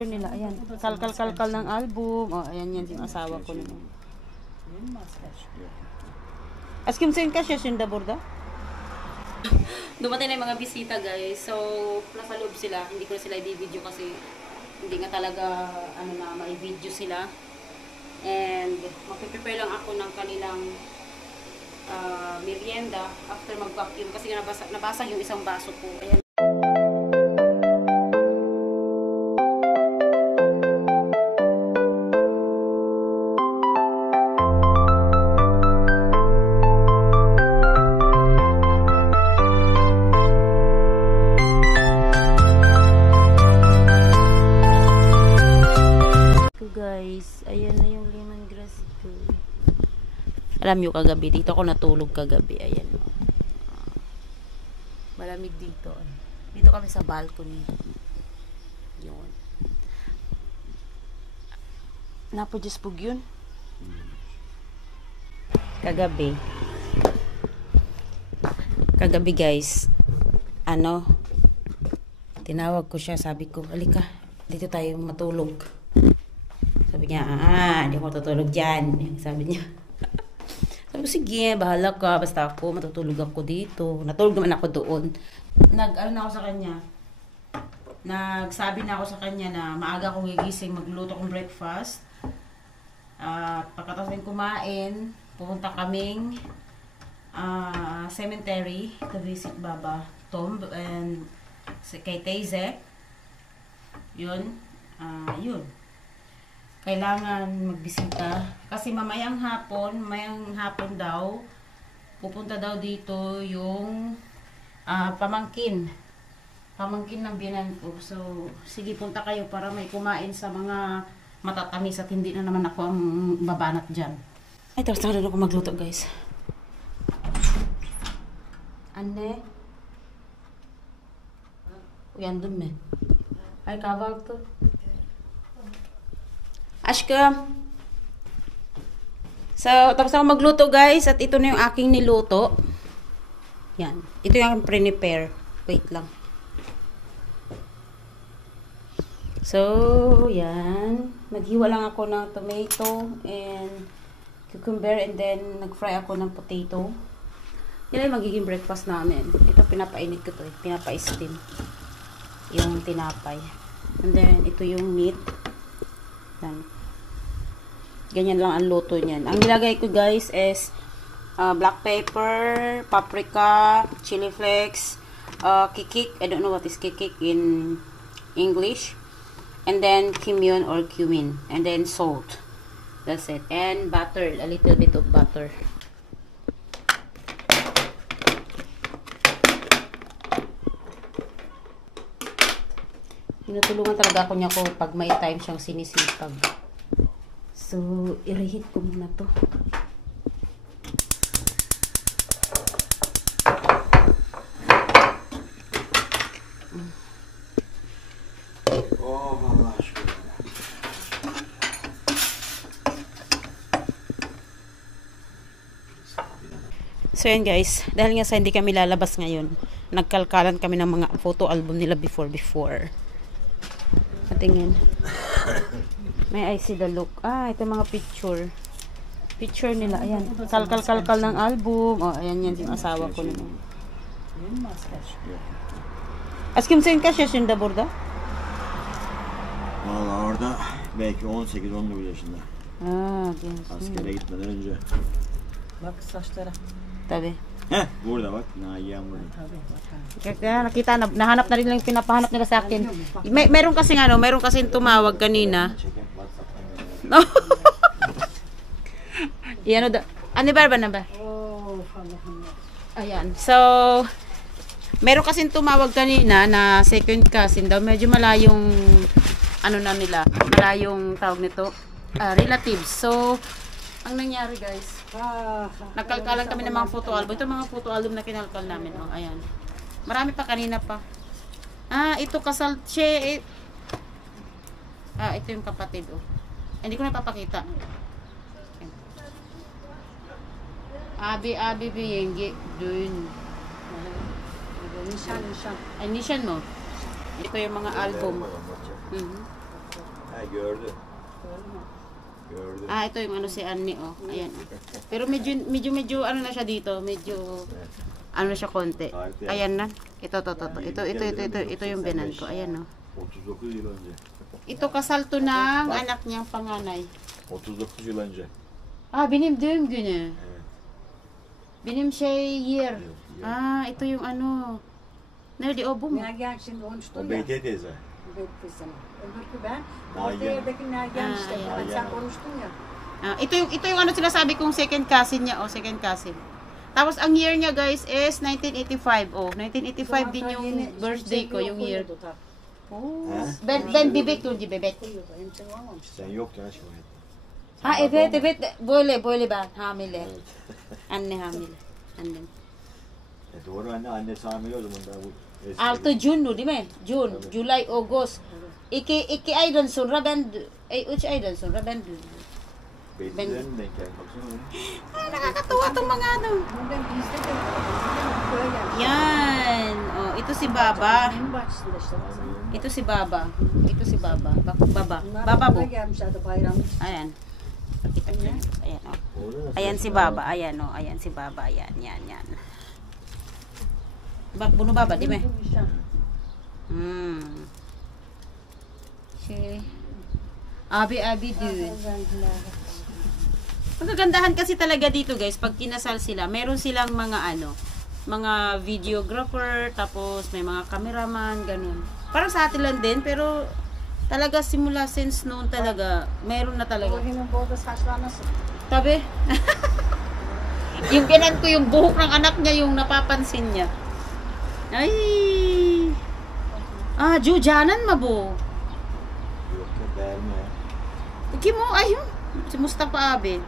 Nila, ayan. Kalkal-kalkal ng album. Oh, ayan yan yung asawa ko naman. Askim sa'yo ka siya sinda borda? Dumating na yung mga bisita, guys. So, nasa loob sila. Hindi ko na sila i-video kasi hindi nga talaga ma-video sila. And magpiprepare lang ako ng kanilang merienda after mag-vacuum kasi nabasag yung isang baso ko. Ayan. Guys, ayan na yung lemongrass ko. Alam nyo, kagabi dito ako natulog kagabi. Ayan. Malamig dito. Dito kami sa balcony. Yun. Napo-just pug yun. Kagabi guys, tinawag ko siya, sabi ko, halika, dito tayo matulog. Sabi niya, di ako tutulog dyan. Sabi niya. Sabi ko, sige, bahala ka. Basta ako, matutulog ako dito. Natulog naman ako doon. Nagsabi na ako sa kanya na maaga akong gigising, magluto akong breakfast. Pagkatapos ng kumain, pupunta kaming cemetery to visit Baba Tomb and kay Teze. Yun. Kailangan magbisita kasi mamayang hapon daw pupunta daw dito yung pamangkin ng biyanan ko. So sige, punta kayo para may kumain sa mga matatamis at hindi na naman ako ang babanat dyan. Ay, tapos na ako magluto, guys. Ane uyandım ben. Ay, kahvaltı. Ashka. So, tapos ako magluto, guys. At ito na yung aking niluto. Yan. Ito yung prepare. Wait lang. So, yan. Naghiwa lang ako ng tomato and cucumber and then nag-fry ako ng potato. Yan ay magiging breakfast namin. Ito, pinapainit ko to. Pinapa-steam. Yung tinapay. And then, ito yung meat. Yan. Ganyan lang ang luto niyan. Ang nilagay ko, guys, is black pepper, paprika, chili flakes, kikik. I don't know what is kikik in English. And then cumin or cumin. And then salt. That's it. And butter. A little bit of butter. Tinutulungan talaga ako niya pag may time siyang sinisipag. So, i-reheat ko muna to. Oh, Allah aşkına. So, yan guys. Dahil nga sa hindi kami lalabas ngayon, nagkalkalan kami ng mga photo album nila before. Patingin. May I see the look. Ito mga picture. Picture nila. Ayan. Kalkal-kalkal ng album. Oh, ayan yan yung asawa ko naman. Askim sen kaç yaşında burada? Vallahi orada belki 18-19 yaşında. Genç. Askere gitmeden önce. Bak saçlara. Tabi. Burada bak. Nagihan burada. Kaya nakita, nahanap na rin lang yung pinapahanap nila sa akin. Meron kasing tumawag kanina. No. Yan o ba na ba? Ayan. So, meron kasing tumawag kanina na second cousin daw. Medyo malayong malayong tawag nito, relatives. So, ang nangyari, guys, nagkalkalan kami ng mga photo album. Ito mga photo album na kinalkal namin. Oh, ayan. Marami pa kanina pa. Ito kasal siya. Ito yung kapatid. Oh. Hindi ko na papakita. Abi Biyengi dun. Nishan mo. Ito yung mga album. Ha gördü. Öyle mi? Gördü. Ah, ito yung ano si Annie, oh. Ayan, oh. Pero medyo, ano na siya dito. Medyo, ano na siya konti. Ayan na. Ito yung binan ko. Ayan, oh. 39 yıl önce. Ito kasal to ng anak niyang panganay. 39 yıl önce. Ah, benim doğum günü. Evet. Benim year. Yıl. Ah, ito yung ano. Nerede o bu mu? Nagihan şimdi konuştun O ya. Beytiye teyze. Evet kızım. Öbürkü ben. Nagihan. Orta yerdeki Nagihan işte. Ah, Hani Nagihan sen o. konuştun ya. Ah, ito yung ano sinasabi kong second cousin niya, oh, second cousin. Tapos ang year niya guys is 1985. Oh, 1985 din yung birthday ko, yung year. Oh. Ha? Ben bebek yun, di bebek. Hemşire olmamış. Sen yoktun aşkım hayatta. Ha Sen evet doğmadın. evet böyle ben hamile. Evet. Anne hamile. Annem. Doğru annesi hamile o zaman daha bu. eski. 6 June değil mi? June, Evet. July, August. İki aydan sonra ben 3 aydan sonra ben Beytilerin denk geldi baksana. Ah, nakakatuwa tong mga ano. Bunu ben bizde de böyle. Yan. Oh, ito si Baba. Benim bahçesinde işte. Ito si Baba. Ito si Baba. Baba. Bunlar Baba da bu. buraya gelmişlerdi bayramda. Ayan. Pakita ko yan. Ayan, oh. Orada nasıl Ayan si yaşıyor? Baba. Ayan, oh. Ayan si Baba. Ayan, yan. Bak, bunu Baba, di ba? Bu nişan. Abi dude. Zenginler. Magkagandahan kasi talaga dito guys, pag kinasal sila, meron silang mga mga videographer, tapos may mga cameraman, ganun. Parang sa atin lang din, pero talaga simula since noon talaga, meron na talaga. Orhan'ın burada saçlar nasıl? Tabi. Yung binan ko, yung buhok ng anak niya, yung napapansin niya. Ay! Ah, Jujanan mabo. Yok ya beğenme ya. Kim mo? Ayun. Si Mustafa abi.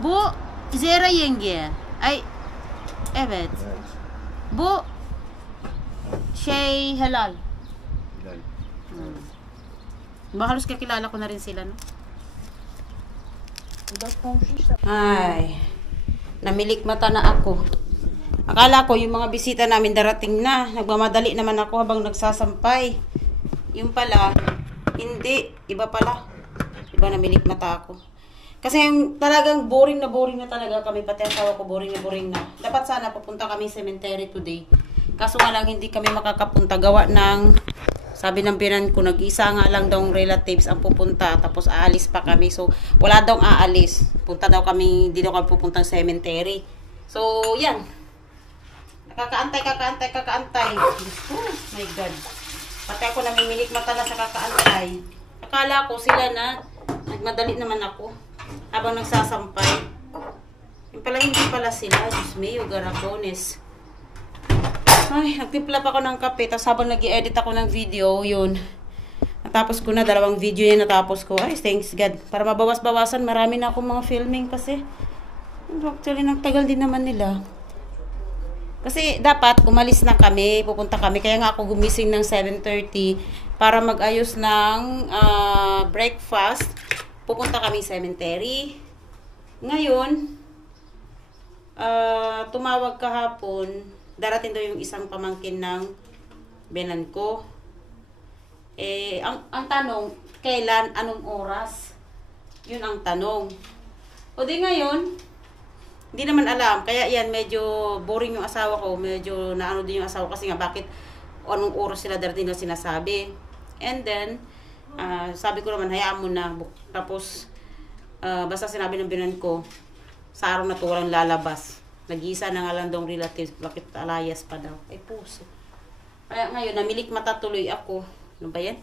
Bu Zera yenge. Ay, evet. Evet. Bu halal. Hilal. Halos kakilala ko na rin sila, no? Bu da komşu işte. Ay, namilik mata na ako. Akala ko yung mga bisita namin darating na. Nagmamadali naman ako habang nagsasampay. Yung pala, hindi. Iba pala. Iba, namilik mata ako. Kasi yung talagang boring na talaga kami. Pati asawa ko boring na. Dapat sana pupunta kami cemetery today. Kaso nga lang hindi kami makakapunta. Gawa ng, sabi ng binan ko, nag-isa nga lang daw relatives ang pupunta. Tapos aalis pa kami. So, wala daw aalis. Punta daw kami, hindi daw kami pupuntang cemetery. So, yan. Kakaantay. Oh my God. Pati ako namimilik mata na sa kakaantay. Akala ko sila na nagmadali naman ako habang nagsasampay. Yung pala hindi pala sila. Diyos mio, garacones. Ay, nagtimpla pa ako ng kape. Tapos habang nag-i-edit ako ng video, yun. Natapos ko na, 2 video yung natapos ko. Ay, thanks God. Para mabawas-bawasan, marami na akong mga filming kasi. Actually, nagtagal din naman nila. Kasi dapat umalis na kami, pupunta kami. Kaya nga ako gumising ng 7:30 para mag-ayos ng breakfast. Pupunta kami cemetery. Ngayon, tumawag kahapon. Darating daw yung isang pamangkin ng binan ko. Ang tanong, kailan, anong oras? Yun ang tanong. O di ngayon, hindi naman alam. Kaya yan, medyo boring yung asawa ko. Medyo naano din yung asawa ko kasi nga bakit anong oras sila darating na sinasabi. And then, sabi ko naman, hayaan mo na. Tapos, basta sinabi ng binan ko, sa araw na to walang lalabas. Nag-iisa na nga lang daw relatives. Bakit alayas pa daw? Ay, puso. Kaya ngayon, namilik mata tuloy ako. Ano ba yan?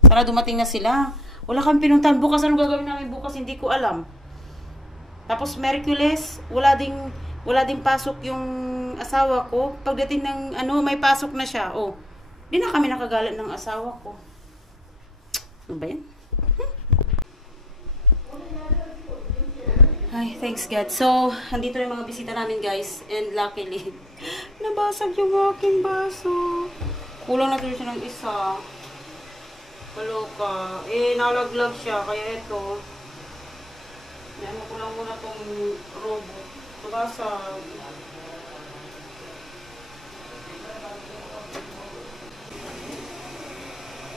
Sana dumating na sila. Wala kang pinuntahan bukas. Anong gagawin namin bukas? Hindi ko alam. Tapos Merkules, wala ding pasok yung asawa ko. Pagdating ng may pasok na siya. Oh, di na kami nakagalat ng asawa ko. Ano ba yan? Ay, thanks God. So, andito na yung mga bisita namin guys. And luckily, nabasag yung aking baso. Kulang na siya ng isa. Kaloka. Nalaglag siya. Kaya ito. Yan, ko lang muna tong robot. Nabasag.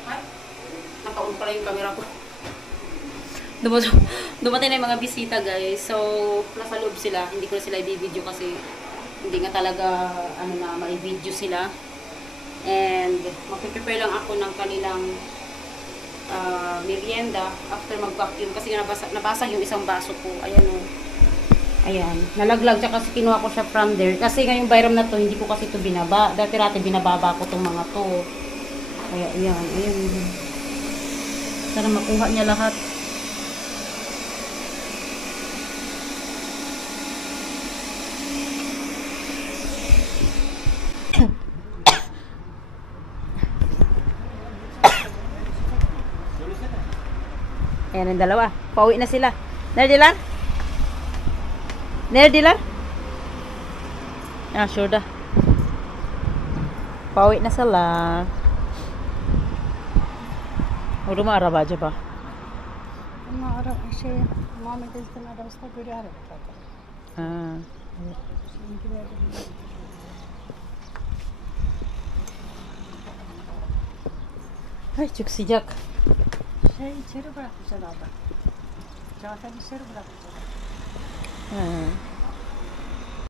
Ay, naka-on pala yung camera ko. Dumating na yung mga bisita guys. So, nasa loob sila. Hindi ko na sila i-video kasi hindi nga talaga ma-video sila. And magpe-prepare lang ako ng kanilang merienda after mag-vacuum kasi nabasag yung isang baso ko. Ayan o. Ayan. Nalaglag siya kasi kinuha ko siya from there. Kasi ngayong Bayram na to, hindi ko kasi to binaba. Dati-rati binababa ko tong mga to. Kaya ayan. Ayan. Sana makuha niya lahat. Ayan ang dalawa. Pauwi na sila. Nerdilar? Nerdilar? Ah, sure dah. Pauwi na sila. Udah marah aja pa. Ama şey Muhammed Ali'nin arabasında böyle hareket var. Ah. Ay, çok sıcak. Şey içeri bırakmışlar abla. Cafer içeri bırakmışlar. Ha.